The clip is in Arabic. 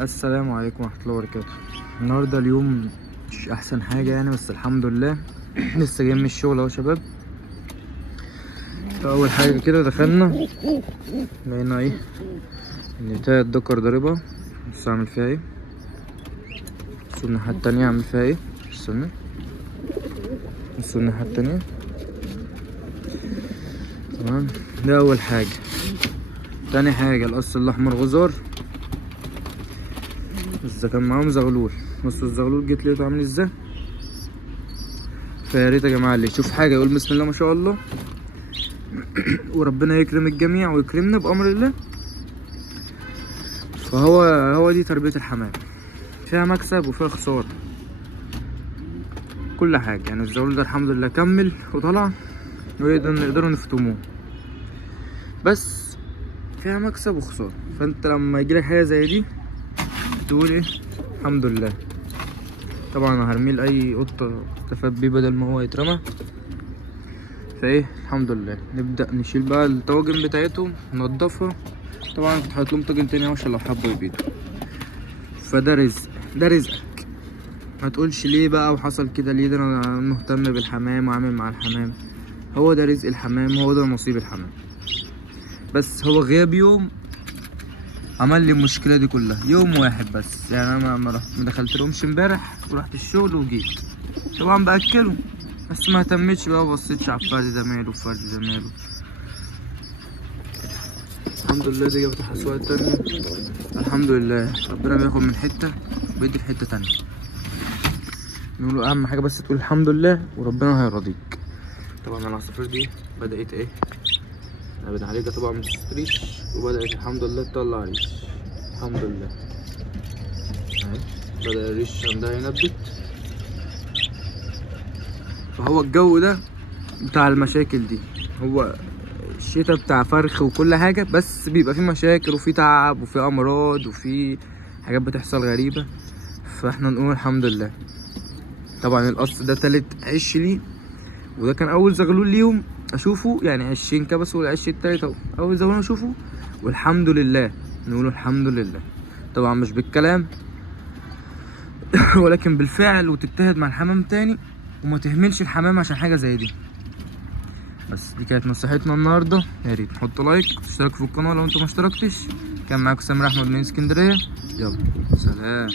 السلام عليكم ورحمة الله وبركاته. النهاردة اليوم مش أحسن حاجة يعني، بس الحمد لله. لسه جاي من الشغل أهو يا شباب. أول حاجة كده دخلنا لقينا إيه، النتاية الدكر ضاربها. بص أعمل فيها إيه، بص الناحية التانية أعمل فيها إيه. استنى، بص الناحية التانية. تمام، ده أول حاجة. تاني حاجة القص الأحمر غزار، بس ده كان معاهم زغلول. بصوا الزغلول جيت لقيته عامل ازاي. فيا ريت يا جماعه اللي يشوف حاجه يقول بسم الله ما شاء الله، وربنا يكرم الجميع ويكرمنا بامر الله. فهو دي تربيه الحمام، فيها مكسب وفيها خساره، كل حاجه يعني. الزغلول ده الحمد لله كمل وطلع نقدروا نفتموه، بس فيها مكسب وخساره. فانت لما يجيلك حاجه زي دي تقول ايه، الحمد لله. طبعا هرميه لاي قطه استفاد بيه بدل ما هو يترمى. فايه الحمد لله. نبدا نشيل بقى الطواجن بتاعتهم ننضفها. طبعا كنت حاطط لهم طاجن تاني عشان لو حبوا يبيضوا. فده رزق، ده رزقك. ما تقولش ليه بقى وحصل كده ليه، ده انا مهتم بالحمام وعامل مع الحمام. هو ده رزق الحمام، هو ده نصيب الحمام. بس هو غياب يوم عمل لي المشكله دي كلها، يوم واحد بس يعني. انا ما دخلتلهمش امبارح ورحت الشغل وجيت. طبعا باكلهم بس ما اهتمتش بقى وبصيتش على الفرد ده ماله والفرد ده ماله. الحمد لله دي جابت حصوات تانية. الحمد لله ربنا بياخد من حتة وبيدي في حتة تانية. نقوله أهم حاجة بس تقول الحمد لله وربنا هيرضيك. طبعا العصافير دي بدأت ايه، انا بنعالجها طبعا من الريش، وبدأت الحمد لله تطلع ريش. الحمد لله اهي بدأ الريش عندها ينبت. فهو الجو ده بتاع المشاكل دي، هو الشتا بتاع فرخ وكل حاجة، بس بيبقى فيه مشاكل وفيه تعب وفيه أمراض وفيه حاجات بتحصل غريبة. فاحنا نقول الحمد لله. طبعا القص ده تالت عش ليه، وده كان أول زغلول ليهم أشوفه يعني. عشين كبس والعش التالت أهو، أول زغلول أشوفه والحمد لله. نقول الحمد لله طبعا مش بالكلام ولكن بالفعل، وتجتهد مع الحمام تاني وما تهملش الحمام عشان حاجة زي دي. بس دي كانت نصيحتنا النهارده. يا ريت تحطوا لايك وتشتركوا في القناه لو انتم ما اشتركتش. كان معاكم سامر احمد من اسكندريه. يلا سلام.